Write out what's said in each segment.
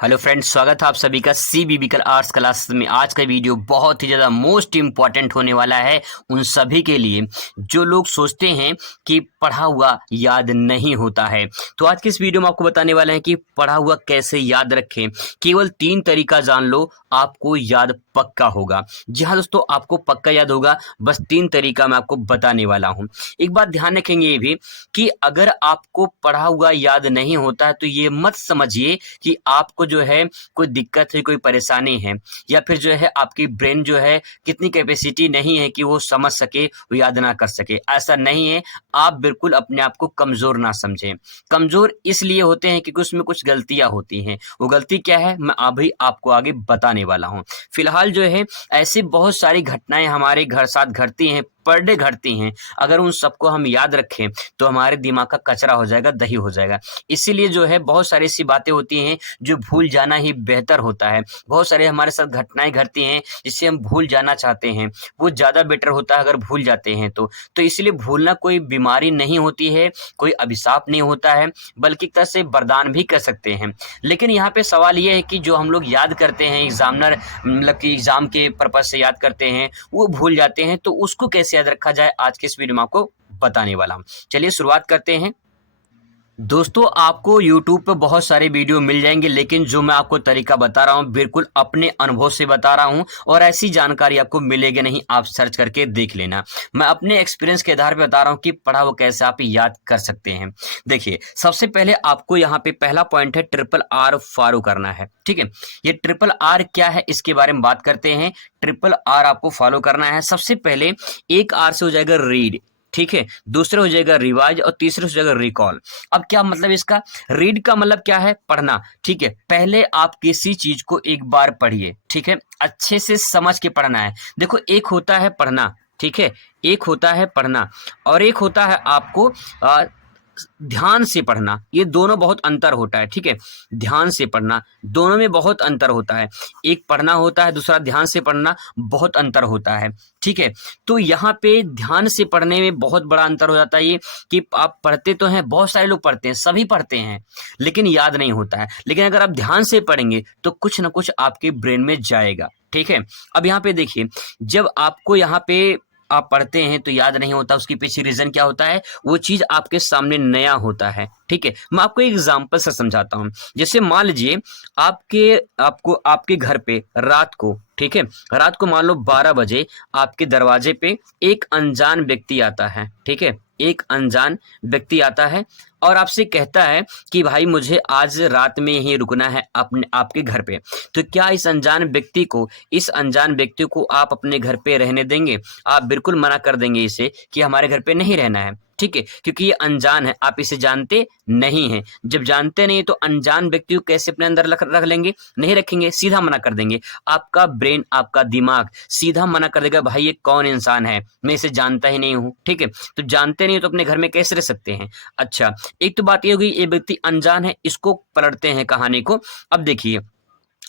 Hello friends, स्वागत है आप सभी का सीबीबी कल आर्ट्स क्लास में। आज का वीडियो बहुत ही ज़्यादा मोस्ट इम्पॉर्टेंट होने वाला है उन सभी के लिए जो लोग सोचते हैं कि पढ़ा हुआ याद नहीं होता है। तो आज के इस वीडियो में आपको बताने वाले हैं कि पढ़ा हुआ कैसे याद रखें। केवल 3 तरीका जान लो, आपको याद पक्का होगा। जी हाँ दोस्तों, आपको पक्का याद होगा। बस 3 तरीका मैं आपको बताने वाला हूँ। एक बात ध्यान रखेंगे ये भी कि अगर आपको पढ़ा हुआ याद नहीं होता है तो ये मत समझिए कि आपको जो है कोई दिक्कत है, कोई परेशानी है, या फिर जो है आपकी ब्रेन जो है कितनी कैपेसिटी नहीं है कि वो समझ सके, वो याद ना कर सके। ऐसा नहीं है। आप बिल्कुल अपने आप को कमजोर ना समझें। कमजोर इसलिए होते हैं क्योंकि उसमें कुछ गलतियां होती हैं। वो गलती क्या है मैं अभी आपको आगे बताने वाला हूँ। फिलहाल जो है ऐसी बहुत सारी घटनाएं हमारे घर साथ घटती हैं, पर डे घटती हैं। अगर उन सबको हम याद रखें तो हमारे दिमाग का कचरा हो जाएगा, दही हो जाएगा। इसीलिए जो है बहुत सारी ऐसी बातें होती हैं जो भूल जाना ही बेहतर होता है। बहुत सारे हमारे साथ घटनाएं घटती हैं जिससे हम भूल जाना चाहते हैं, वो ज़्यादा बेटर होता है अगर भूल जाते हैं तो इसलिए भूलना कोई बीमारी नहीं होती है, कोई अभिशाप नहीं होता है, बल्कि एक तरह से वरदान भी कह सकते हैं। लेकिन यहाँ पे सवाल ये है कि जो हम लोग याद करते हैं एग्जामिनर, मतलब कि एग्जाम के पर्पज से याद करते हैं, वो भूल जाते हैं। तो उसको कैसे याद रखा जाए, आज के इस वीडियो में आपको बताने वाला हूँ। चलिए शुरुआत करते हैं। दोस्तों, आपको YouTube पे बहुत सारे वीडियो मिल जाएंगे, लेकिन जो मैं आपको तरीका बता रहा हूँ बिल्कुल अपने अनुभव से बता रहा हूँ, और ऐसी जानकारी आपको मिलेगी नहीं। आप सर्च करके देख लेना। मैं अपने एक्सपीरियंस के आधार पे बता रहा हूँ कि पढ़ा वो कैसे आप याद कर सकते हैं। देखिए, सबसे पहले आपको यहाँ पे पहला पॉइंट है ट्रिपल आर फॉलो करना है। ठीक है, ये ट्रिपल आर क्या है इसके बारे में बात करते हैं। ट्रिपल आर आपको फॉलो करना है। सबसे पहले एक आर से हो जाएगा रीड, ठीक है, दूसरे हो जाएगा रिवाइज, और तीसरे हो जाएगा रिकॉल। अब क्या मतलब इसका? रीड का मतलब क्या है? पढ़ना। ठीक है, पहले आप किसी चीज को एक बार पढ़िए, ठीक है, अच्छे से समझ के पढ़ना है। देखो, एक होता है पढ़ना, ठीक है, एक होता है पढ़ना, और एक होता है आपको ध्यान से पढ़ना। ये दोनों बहुत अंतर होता है। ठीक है, ध्यान से पढ़ना, दोनों में बहुत अंतर होता है। एक पढ़ना होता है, दूसरा ध्यान से पढ़ना, बहुत अंतर होता है। ठीक है, तो यहाँ पे ध्यान से पढ़ने में बहुत बड़ा अंतर हो जाता है ये कि आप पढ़ते तो हैं, बहुत सारे लोग पढ़ते हैं, सभी पढ़ते हैं, लेकिन याद नहीं होता है। लेकिन अगर आप ध्यान से पढ़ेंगे तो कुछ ना कुछ आपके ब्रेन में जाएगा। ठीक है, अब यहाँ पे देखिए, जब आपको यहाँ पे आप पढ़ते हैं तो याद नहीं होता, उसके पीछे रीजन क्या होता है? वो चीज आपके सामने नया होता है। ठीक है, मैं आपको एक एग्जांपल से समझाता हूँ। जैसे मान लीजिए आपके घर पे रात को, ठीक है, रात को मान लो 12 बजे आपके दरवाजे पे एक अनजान व्यक्ति आता है। ठीक है, एक अनजान व्यक्ति आता है और आपसे कहता है कि भाई मुझे आज रात में ही रुकना है अपने आपके घर पे। तो क्या इस अनजान व्यक्ति को आप अपने घर पे रहने देंगे? आप बिल्कुल मना कर देंगे इसे कि हमारे घर पे नहीं रहना है। ठीक है, क्योंकि ये अनजान है, आप इसे जानते नहीं हैं। जब जानते नहीं तो अनजान व्यक्ति को कैसे अपने अंदर रख लेंगे? नहीं रखेंगे, सीधा मना कर देंगे। आपका ब्रेन, आपका दिमाग सीधा मना कर देगा, भाई ये कौन इंसान है, मैं इसे जानता ही नहीं हूँ। ठीक है, तो जानते नहीं तो अपने घर में कैसे रह सकते हैं? अच्छा, एक तो बात ये होगी, ये व्यक्ति अनजान है, इसको पलटते हैं कहानी को। अब देखिए,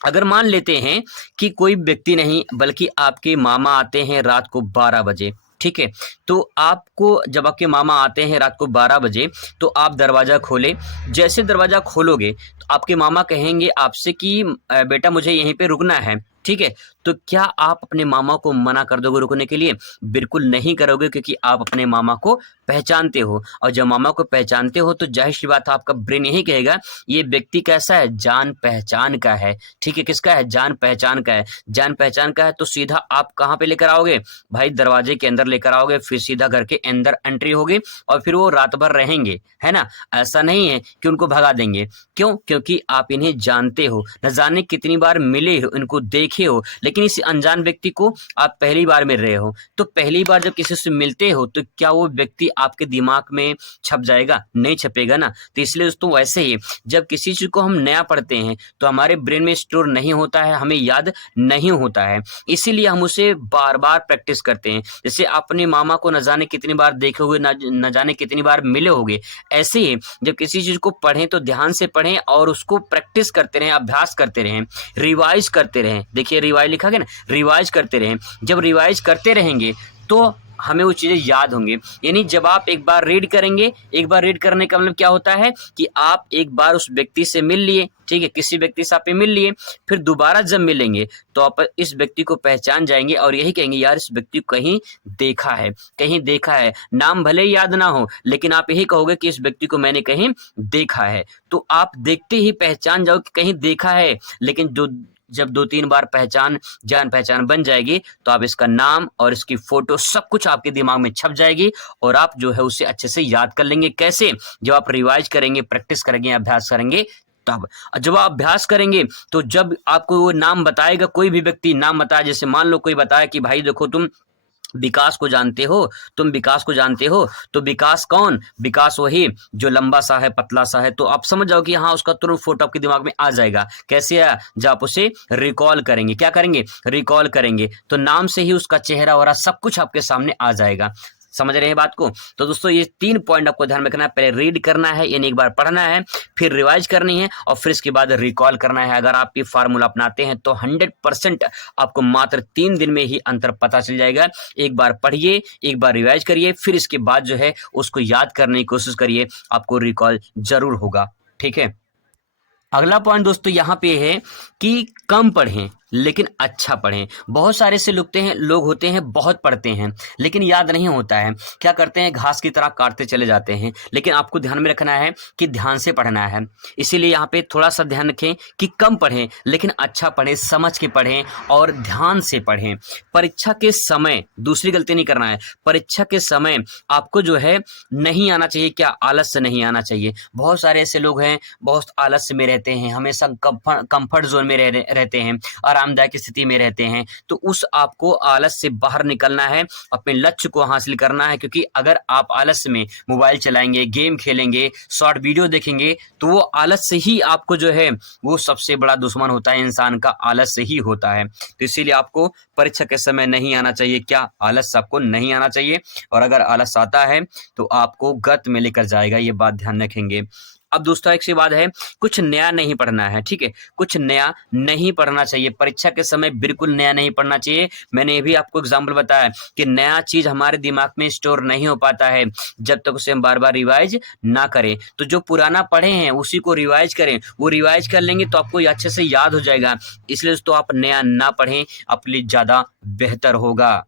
अगर मान लेते हैं कि कोई व्यक्ति नहीं बल्कि आपके मामा आते हैं रात को 12 बजे। ठीक है, तो आपको जब आपके मामा आते हैं रात को 12 बजे तो आप दरवाज़ा खोले। जैसे दरवाज़ा खोलोगे तो आपके मामा कहेंगे आपसे कि बेटा मुझे यहीं पे रुकना है। ठीक है, तो क्या आप अपने मामा को मना कर दोगे रुकने के लिए? बिल्कुल नहीं करोगे, क्योंकि आप अपने मामा को पहचानते हो, और जब मामा को पहचानते हो तो जाहिर सी बात है आपका ब्रेन यही कहेगा ये व्यक्ति कैसा है, जान पहचान का है। ठीक है, किसका है? जान पहचान का है। जान पहचान का है तो सीधा आप कहाँ पे लेकर आओगे? भाई दरवाजे के अंदर लेकर आओगे, फिर सीधा घर के अंदर एंट्री होगी, और फिर वो रात भर रहेंगे, है ना? ऐसा नहीं है कि उनको भगा देंगे। क्यों? क्योंकि आप इन्हें जानते हो, न जाने कितनी बार मिले हो, इनको देखे हो, लेकिन इस अनजान व्यक्ति को आप पहली बार मिल रहे हो। तो पहली बार जब किसी से मिलते हो तो क्या वो व्यक्ति आपके दिमाग में छप जाएगा? नहीं छपेगा ना। तो इसलिए दोस्तों, वैसे ही जब किसी चीज को हम नया पढ़ते हैं तो हमारे ब्रेन में स्टोर नहीं होता है, हमें याद नहीं होता है, इसीलिए हम उसे बार बार प्रैक्टिस करते हैं। जैसे अपने मामा को न जाने कितनी बार देखे हुए, न जाने कितनी बार मिले होंगे, ऐसे ही जब किसी चीज को पढ़ें तो ध्यान से पढ़ें और उसको प्रैक्टिस करते रहें, अभ्यास करते रहें, रिवाइज करते रहें। देखिए, रिवाइज लिखा गया ना, रिवाइज करते रहें। जब रिवाइज करते रहेंगे तो हमें वो चीज़ें याद होंगी। यानी जब आप एक बार रीड करेंगे, एक बार रीड करने का मतलब क्या होता है कि आप एक बार उस व्यक्ति से मिल लिए, ठीक है, किसी व्यक्ति से आप मिल लिए, फिर दोबारा जब मिलेंगे तो आप इस व्यक्ति को पहचान जाएंगे और यही कहेंगे यार इस व्यक्ति को कहीं देखा है, कहीं देखा है। नाम भले ही याद ना हो लेकिन आप यही कहोगे कि इस व्यक्ति को मैंने कहीं देखा है। तो आप देखते ही पहचान जाओ कि कहीं देखा है, लेकिन जब 2-3 बार जान पहचान बन जाएगी तो आप इसका नाम और इसकी फोटो सब कुछ आपके दिमाग में छप जाएगी और आप जो है उसे अच्छे से याद कर लेंगे। कैसे? जब आप रिवाइज करेंगे, प्रैक्टिस करेंगे, अभ्यास करेंगे तब। जब आप अभ्यास करेंगे तो जब आपको वो नाम बताएगा, कोई भी व्यक्ति नाम बताए, जैसे मान लो कोई बताया कि भाई देखो तुम विकास को जानते हो, तुम विकास को जानते हो, तो विकास कौन? विकास वही जो लंबा सा है, पतला सा है। तो आप समझ जाओ कि हाँ उसका तुरंत फोटो आपके दिमाग में आ जाएगा। कैसे आया? जब आप उसे रिकॉल करेंगे। क्या करेंगे? रिकॉल करेंगे। तो नाम से ही उसका चेहरा वगैरह सब कुछ आपके सामने आ जाएगा। समझ रहे हैं बात को? तो दोस्तों ये 3 पॉइंट आपको ध्यान में रखना है। पहले रीड करना है, यानी एक बार पढ़ना है, फिर रिवाइज करनी है और फिर इसके बाद रिकॉल करना है। अगर आप ये फार्मूला अपनाते हैं तो 100% आपको मात्र 3 दिन में ही अंतर पता चल जाएगा। एक बार पढ़िए, एक बार रिवाइज करिए, फिर इसके बाद जो है उसको याद करने की कोशिश करिए, आपको रिकॉल जरूर होगा। ठीक है। अगला पॉइंट दोस्तों यहाँ पे है कि कम पढ़ें लेकिन अच्छा पढ़ें। बहुत सारे ऐसे लोग होते हैं बहुत पढ़ते हैं लेकिन याद नहीं होता है। क्या करते हैं? घास की तरह काटते चले जाते हैं। लेकिन आपको ध्यान में रखना है कि ध्यान से पढ़ना है। इसीलिए यहाँ पे थोड़ा सा ध्यान रखें कि कम पढ़ें लेकिन अच्छा पढ़ें, समझ के पढ़ें और ध्यान से पढ़ें। परीक्षा के समय दूसरी गलती नहीं करना है। परीक्षा के समय आपको जो है नहीं आना चाहिए, क्या आलस्य नहीं आना चाहिए। बहुत सारे ऐसे लोग हैं बहुत आलस्य में रहते हैं, हमेशा कंफर्ट जोन में रहते हैं, आरामदायक स्थिति में रहते हैं। तो उस आपको आलस से बाहर निकलना है, अपने लक्ष्य को हासिल करना है। क्योंकि अगर आप आलस में मोबाइल चलाएंगे, गेम खेलेंगे, शॉर्ट वीडियो देखेंगे तो वो आलस से ही आपको जो है वो सबसे बड़ा दुश्मन होता है इंसान का, आलस से ही होता है। तो इसीलिए आपको परीक्षा के समय नहीं आना चाहिए, क्या आलस आपको नहीं आना चाहिए। और अगर आलस आता है तो आपको गत में लेकर जाएगा, ये बात ध्यान रखेंगे। अब दोस्तों एक सी बात है, कुछ नया नहीं पढ़ना है, ठीक है, कुछ नया नहीं पढ़ना चाहिए। परीक्षा के समय बिल्कुल नया नहीं पढ़ना चाहिए। मैंने ये भी आपको एग्जाम्पल बताया कि नया चीज हमारे दिमाग में स्टोर नहीं हो पाता है जब तक उसे हम बार बार रिवाइज ना करें। तो जो पुराना पढ़े हैं उसी को रिवाइज करें, वो रिवाइज कर लेंगे तो आपको अच्छे से याद हो जाएगा। इसलिए दोस्तों आप नया ना पढ़ें, आपके लिए ज्यादा बेहतर होगा।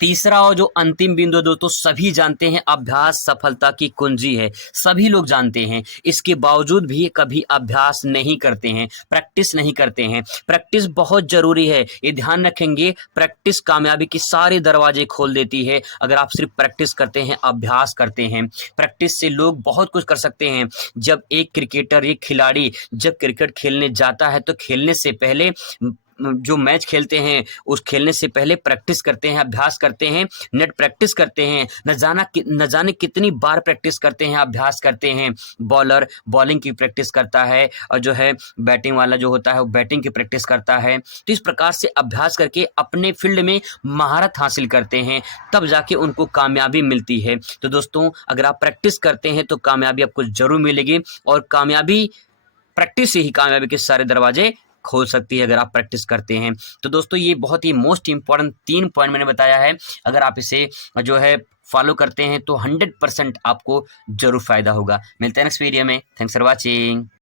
तीसरा और जो अंतिम बिंदु दोस्तों सभी जानते हैं, अभ्यास सफलता की कुंजी है। सभी लोग जानते हैं, इसके बावजूद भी कभी अभ्यास नहीं करते हैं, प्रैक्टिस नहीं करते हैं। प्रैक्टिस बहुत जरूरी है, ये ध्यान रखेंगे। प्रैक्टिस कामयाबी की सारे दरवाजे खोल देती है। अगर आप सिर्फ प्रैक्टिस करते हैं, अभ्यास करते हैं, प्रैक्टिस से लोग बहुत कुछ कर सकते हैं। जब एक क्रिकेटर, एक खिलाड़ी जब क्रिकेट खेलने जाता है तो खेलने से पहले जो मैच खेलते हैं उस खेलने से पहले प्रैक्टिस करते हैं, अभ्यास करते हैं, नेट प्रैक्टिस करते हैं, न जाने कितनी बार प्रैक्टिस करते हैं, अभ्यास करते हैं। बॉलर बॉलिंग की प्रैक्टिस करता है और जो है बैटिंग वाला जो होता है वो बैटिंग की प्रैक्टिस करता है। तो इस प्रकार से अभ्यास करके अपने फील्ड में महारत हासिल करते हैं, तब जाके उनको कामयाबी मिलती है। तो दोस्तों अगर आप प्रैक्टिस करते हैं तो कामयाबी आपको जरूर मिलेगी और कामयाबी प्रैक्टिस से ही कामयाबी के सारे दरवाजे खोल सकती है अगर आप प्रैक्टिस करते हैं। तो दोस्तों ये बहुत ही मोस्ट इंपॉर्टेंट 3 पॉइंट मैंने बताया है। अगर आप इसे जो है फॉलो करते हैं तो 100% आपको जरूर फायदा होगा। मिलते हैं नेक्स्ट वीडियो में। Thanks for watching.